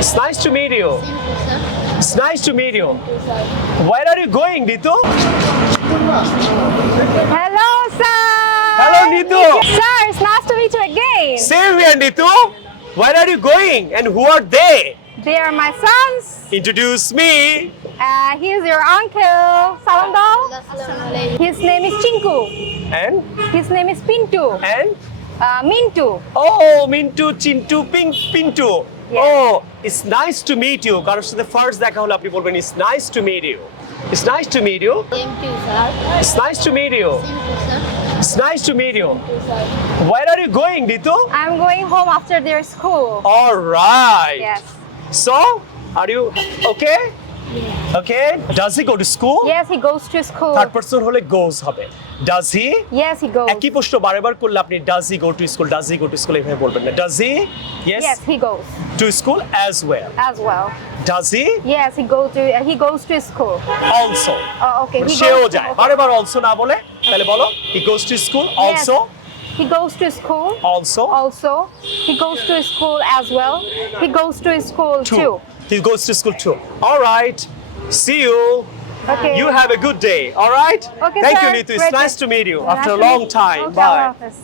It's nice to meet you. It's nice to meet you. Where are you going, Nitu? Hello, sir. Hello, Nitu. Sir, it's nice to meet you again. Same here, Nitu. Where are you going and who are they? They are my sons. Introduce me. He's your uncle, Salondal. His name is Chinku. And? His name is Pintu. And? Mintu. Oh, Mintu, Chintu, Pintu. Yes. Oh, it's nice to meet you. কারোর সাথে first দেখা হলো আপনি বলবেন it's nice to meet you. It's nice to meet you. It's nice to meet you. It's nice to meet you. Where are you going, Nitu? I'm going home after their school. All right. Yes. So, are you okay? Okay. Does he go to school? Yes, he goes to school. Third person হলে goes হবে. Does he? Yes, he goes. একই প্রশ্ন বারবার করলে আপনি does he go to school? Does he go to school এভাবে বলবেন না. Does he? Yes. Yes, he goes To school as well. as well. Does he? Yes, he goes to school. Also. Oh, okay. He সেও goes to, যায়. okay. বারবার also না বলে তাহলে বলো he goes to school also. Yes. He goes to school. Also. Also, he goes to school as well. He goes to school too. He goes to school too. All right. See you. Okay. You have a good day. All right. Okay, Thank sir. you, Nitu. It's Great nice day. to meet you Nice after a to long meet you. time. Okay, Allah Bye. Hafiz.